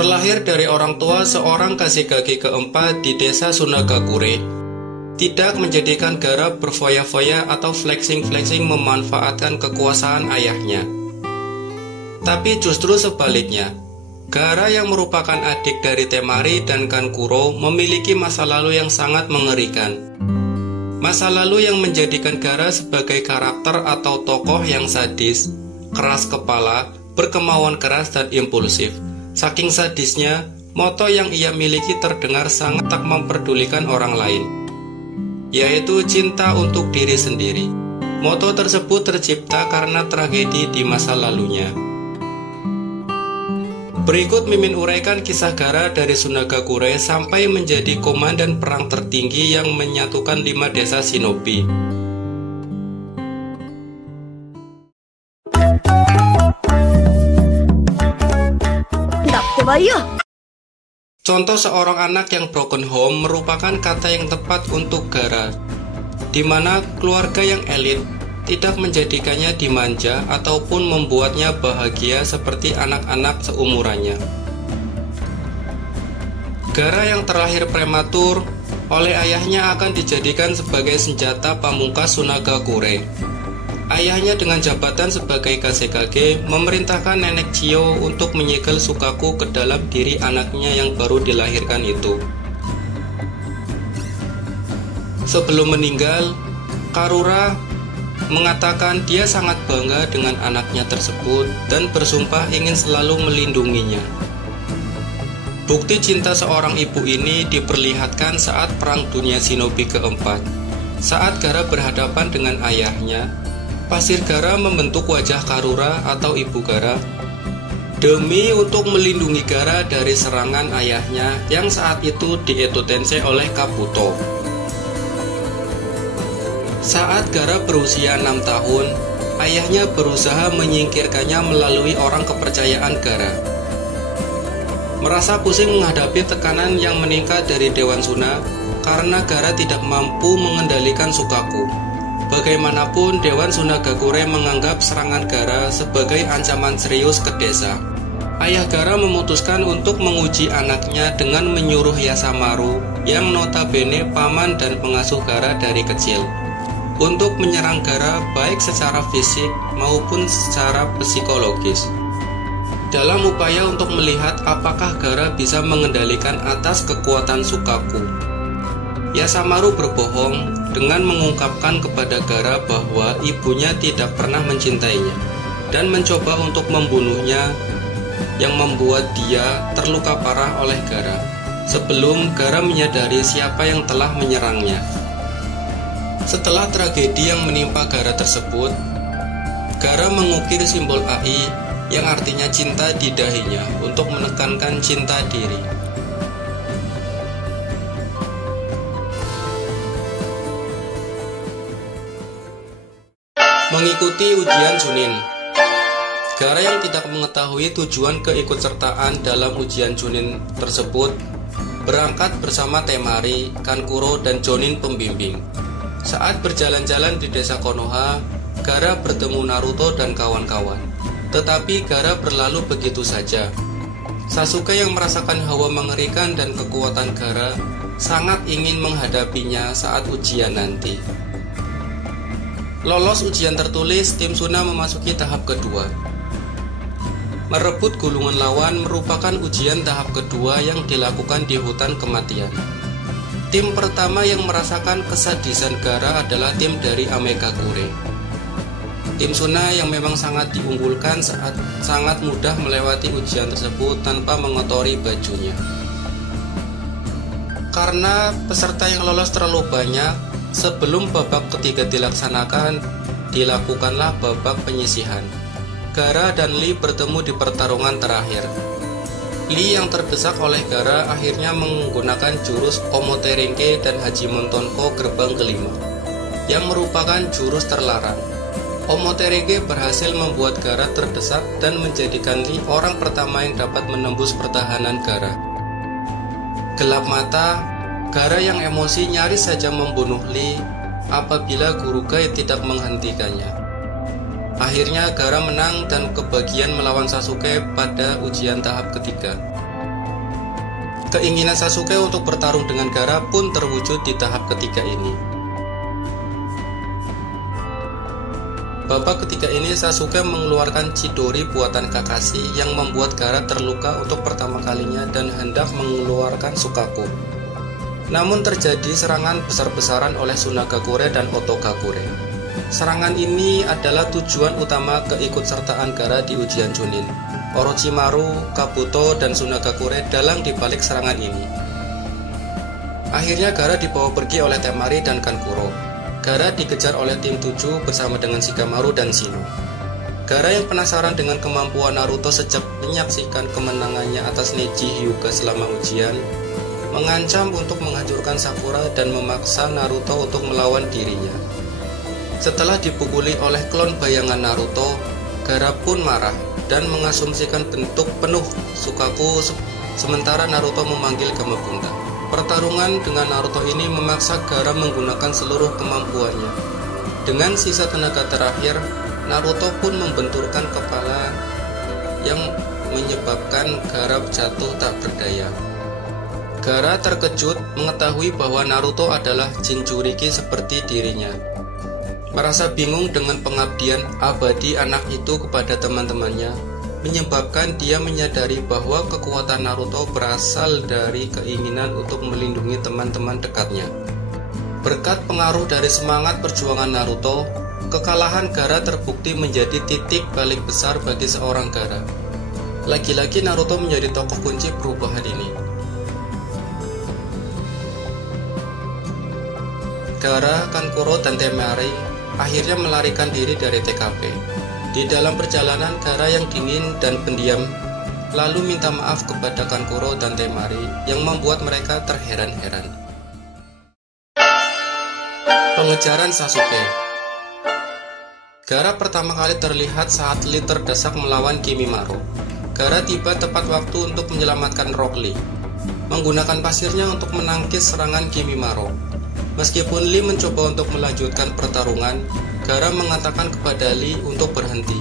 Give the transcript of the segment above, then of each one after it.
Terlahir dari orang tua seorang Kazekage keempat di desa Sunagakure, tidak menjadikan Gaara berfoya-foya atau flexing-flexing memanfaatkan kekuasaan ayahnya. Tapi justru sebaliknya, Gaara yang merupakan adik dari Temari dan Kankuro memiliki masa lalu yang sangat mengerikan. Masa lalu yang menjadikan Gaara sebagai karakter atau tokoh yang sadis, keras kepala, berkemauan keras dan impulsif. Saking sadisnya, moto yang ia miliki terdengar sangat tak memperdulikan orang lain, yaitu cinta untuk diri sendiri. Moto tersebut tercipta karena tragedi di masa lalunya. Berikut Mimin uraikan kisah Gaara dari Sunagakure sampai menjadi komandan perang tertinggi yang menyatukan 5 desa shinobi. Contoh seorang anak yang broken home merupakan kata yang tepat untuk Gaara, di mana keluarga yang elit tidak menjadikannya dimanja ataupun membuatnya bahagia seperti anak-anak seumurannya. Gaara yang terlahir prematur oleh ayahnya akan dijadikan sebagai senjata pamungkas Sunagakure. Ayahnya dengan jabatan sebagai Kazekage memerintahkan nenek Chiyo untuk menyegel Sukaku ke dalam diri anaknya yang baru dilahirkan itu. Sebelum meninggal, Karura mengatakan dia sangat bangga dengan anaknya tersebut dan bersumpah ingin selalu melindunginya. Bukti cinta seorang ibu ini diperlihatkan saat Perang Dunia Shinobi keempat. Saat Gaara berhadapan dengan ayahnya, pasir Gaara membentuk wajah Karura atau ibu Gaara demi untuk melindungi Gaara dari serangan ayahnya yang saat itu di-Eto Tensei oleh Kabuto. Saat Gaara berusia 6 tahun, ayahnya berusaha menyingkirkannya melalui orang kepercayaan Gaara. Merasa pusing menghadapi tekanan yang meningkat dari Dewan Suna karena Gaara tidak mampu mengendalikan Sukaku. Bagaimanapun, Dewan Sunagakure menganggap serangan Gaara sebagai ancaman serius ke desa. Ayah Gaara memutuskan untuk menguji anaknya dengan menyuruh Yasamaru, yang notabene paman dan pengasuh Gaara dari kecil, untuk menyerang Gaara baik secara fisik maupun secara psikologis, dalam upaya untuk melihat apakah Gaara bisa mengendalikan atas kekuatan Sukaku. Yasamaru berbohong dengan mengungkapkan kepada Gaara bahwa ibunya tidak pernah mencintainya dan mencoba untuk membunuhnya, yang membuat dia terluka parah oleh Gaara sebelum Gaara menyadari siapa yang telah menyerangnya. Setelah tragedi yang menimpa Gaara tersebut, Gaara mengukir simbol AI yang artinya cinta di dahinya untuk menekankan cinta diri. Mengikuti ujian Chunin. Gaara yang tidak mengetahui tujuan keikutsertaan dalam ujian Chunin tersebut berangkat bersama Temari, Kankuro, dan Jonin pembimbing. Saat berjalan-jalan di desa Konoha, Gaara bertemu Naruto dan kawan-kawan. Tetapi Gaara berlalu begitu saja. Sasuke yang merasakan hawa mengerikan dan kekuatan Gaara sangat ingin menghadapinya saat ujian nanti. Lolos ujian tertulis, tim Suna memasuki tahap kedua. Merebut gulungan lawan merupakan ujian tahap kedua yang dilakukan di hutan kematian. Tim pertama yang merasakan kesadisan Gaara adalah tim dari Amegakure. Tim Suna yang memang sangat diunggulkan saat sangat mudah melewati ujian tersebut tanpa mengotori bajunya. Karena peserta yang lolos terlalu banyak, sebelum babak ketiga dilakukanlah babak penyisihan. Gaara dan Lee bertemu di pertarungan terakhir. Lee yang terdesak oleh Gaara akhirnya menggunakan jurus Omoterenke dan Hajimon Tonko gerbang kelima, yang merupakan jurus terlarang. Omoterenke berhasil membuat Gaara terdesak dan menjadikan Lee orang pertama yang dapat menembus pertahanan Gaara. Gelap mata, Gaara yang emosi nyaris saja membunuh Lee apabila Guru Gai tidak menghentikannya. Akhirnya Gaara menang dan kebagian melawan Sasuke pada ujian tahap ketiga. Keinginan Sasuke untuk bertarung dengan Gaara pun terwujud di tahap ketiga ini. Babak ketiga ini Sasuke mengeluarkan Chidori buatan Kakashi yang membuat Gaara terluka untuk pertama kalinya dan hendak mengeluarkan Sukaku. Namun terjadi serangan besar-besaran oleh Tsunagakure dan Otogakure. Serangan ini adalah tujuan utama keikutsertaan Gaara di ujian Chunin. Orochimaru, Kabuto, dan Tsunagakure dalang dibalik serangan ini. Akhirnya Gaara dibawa pergi oleh Temari dan Kankuro. Gaara dikejar oleh tim 7 bersama dengan Shikamaru dan Shino. Gaara yang penasaran dengan kemampuan Naruto sejak menyaksikan kemenangannya atas Neji Hyuga selama ujian, mengancam untuk menghancurkan Sakura dan memaksa Naruto untuk melawan dirinya. Setelah dipukuli oleh klon bayangan Naruto, Gaara pun marah dan mengasumsikan bentuk penuh Sukaku sementara Naruto memanggil Gamabunta. Pertarungan dengan Naruto ini memaksa Gaara menggunakan seluruh kemampuannya. Dengan sisa tenaga terakhir, Naruto pun membenturkan kepala yang menyebabkan Gaara jatuh tak berdaya. Gaara terkejut mengetahui bahwa Naruto adalah Jinchuriki seperti dirinya. Merasa bingung dengan pengabdian abadi anak itu kepada teman-temannya, menyebabkan dia menyadari bahwa kekuatan Naruto berasal dari keinginan untuk melindungi teman-teman dekatnya. Berkat pengaruh dari semangat perjuangan Naruto, kekalahan Gaara terbukti menjadi titik balik besar bagi seorang Gaara. Lagi-lagi Naruto menjadi tokoh kunci perubahan ini. Gaara, Kankuro, dan Temari akhirnya melarikan diri dari TKP. Di dalam perjalanan, Gaara yang dingin dan pendiam lalu minta maaf kepada Kankuro dan Temari yang membuat mereka terheran-heran. Pengejaran Sasuke. Gaara pertama kali terlihat saat Lee terdesak melawan Kimimaro. Gaara tiba tepat waktu untuk menyelamatkan Rock Lee, menggunakan pasirnya untuk menangkis serangan Kimimaro. Meskipun Lee mencoba untuk melanjutkan pertarungan, Gaara mengatakan kepada Lee untuk berhenti,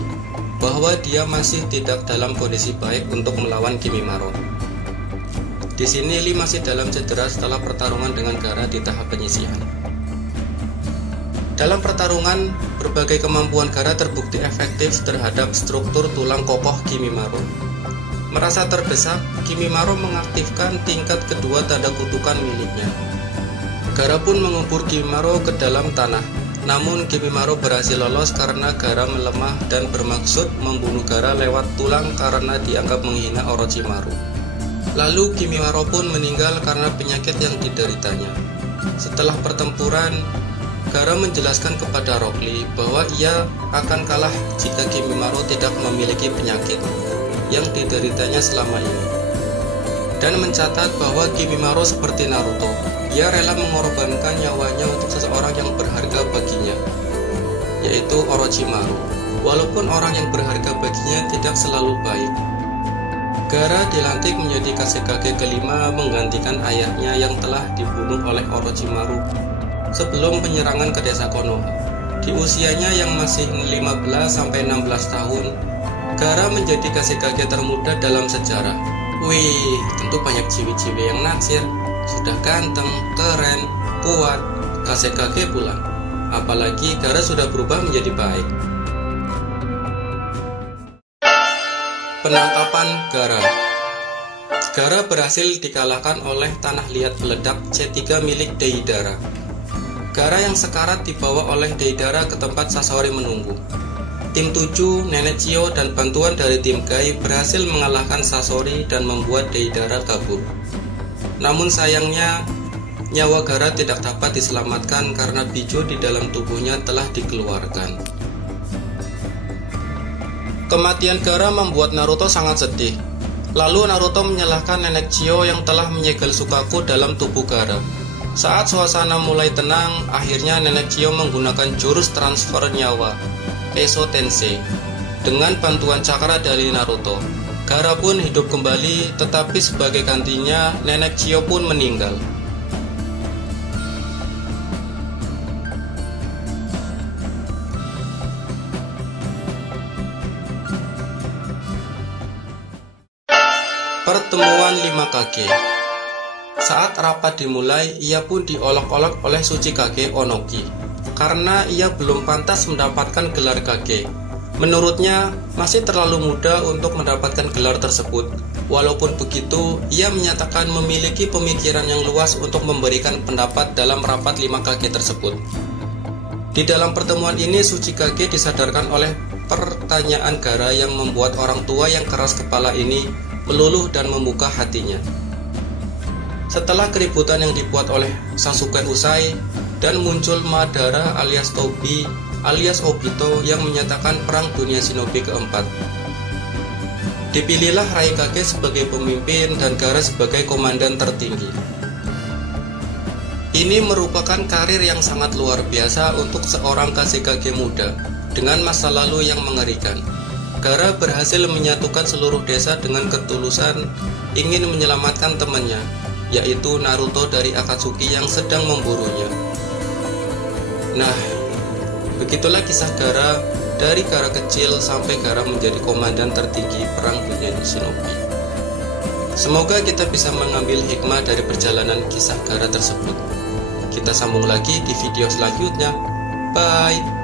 bahwa dia masih tidak dalam kondisi baik untuk melawan Kimimaro. Di sini Lee masih dalam cedera setelah pertarungan dengan Gaara di tahap penyisihan. Dalam pertarungan, berbagai kemampuan Gaara terbukti efektif terhadap struktur tulang kokoh Kimimaro. Merasa terdesak, Kimimaro mengaktifkan tingkat kedua tanda kutukan miliknya. Gaara pun mengubur Kimimaro ke dalam tanah. Namun Kimimaro berhasil lolos karena Gaara melemah dan bermaksud membunuh Gaara lewat tulang karena dianggap menghina Orochimaru. Lalu Kimimaro pun meninggal karena penyakit yang dideritanya. Setelah pertempuran, Gaara menjelaskan kepada Rock Lee bahwa ia akan kalah jika Kimimaro tidak memiliki penyakit yang dideritanya selama ini, dan mencatat bahwa Kimimaro seperti Naruto, ia rela mengorbankan nyawanya untuk seseorang yang berharga baginya, yaitu Orochimaru, walaupun orang yang berharga baginya tidak selalu baik. Gaara dilantik menjadi Kashekage kelima menggantikan ayahnya yang telah dibunuh oleh Orochimaru sebelum penyerangan ke desa Konoha. Di usianya yang masih 15-16 tahun, Gaara menjadi Kashekage termuda dalam sejarah. Wih, tentu banyak ciwi-ciwi yang naksir. Sudah ganteng, keren, kuat, Kashekage pula. Apalagi Gaara sudah berubah menjadi baik. Penangkapan Gaara. Gaara berhasil dikalahkan oleh tanah liat peledak C3 milik Deidara. Gaara yang sekarat dibawa oleh Deidara ke tempat Sasori menunggu. Tim 7, Nenek Chio, dan bantuan dari tim Gai berhasil mengalahkan Sasori dan membuat Deidara kabur. Namun sayangnya, nyawa Gaara tidak dapat diselamatkan karena Bijo di dalam tubuhnya telah dikeluarkan. Kematian Gaara membuat Naruto sangat sedih. Lalu Naruto menyalahkan Nenek Chio yang telah menyegel Sukaku dalam tubuh Gaara. Saat suasana mulai tenang, akhirnya Nenek Chio menggunakan jurus transfer nyawa, Eso Tensei, dengan bantuan cakra dari Naruto. Gaara pun hidup kembali, tetapi sebagai gantinya Nenek Chio pun meninggal. Pertemuan 5 Kage. Saat rapat dimulai, ia pun diolok-olok oleh Tsuchikage Onoki karena ia belum pantas mendapatkan gelar Kage. Menurutnya, masih terlalu muda untuk mendapatkan gelar tersebut. Walaupun begitu, ia menyatakan memiliki pemikiran yang luas untuk memberikan pendapat dalam rapat 5 Kage tersebut. Di dalam pertemuan ini, Tsuchikage disadarkan oleh pertanyaan Gaara yang membuat orang tua yang keras kepala ini meluluh dan membuka hatinya. Setelah keributan yang dibuat oleh Sasuke usai, dan muncul Madara alias Tobi alias Obito yang menyatakan Perang Dunia Shinobi keempat. Dipilihlah Raikage sebagai pemimpin dan Gaara sebagai komandan tertinggi. Ini merupakan karir yang sangat luar biasa untuk seorang Kashikage muda dengan masa lalu yang mengerikan. Gaara berhasil menyatukan seluruh desa dengan ketulusan ingin menyelamatkan temannya, yaitu Naruto dari Akatsuki yang sedang memburunya. Nah, begitulah kisah Gaara dari Gaara kecil sampai Gaara menjadi komandan tertinggi Perang Dunia Shinobi. Semoga kita bisa mengambil hikmah dari perjalanan kisah Gaara tersebut. Kita sambung lagi di video selanjutnya. Bye.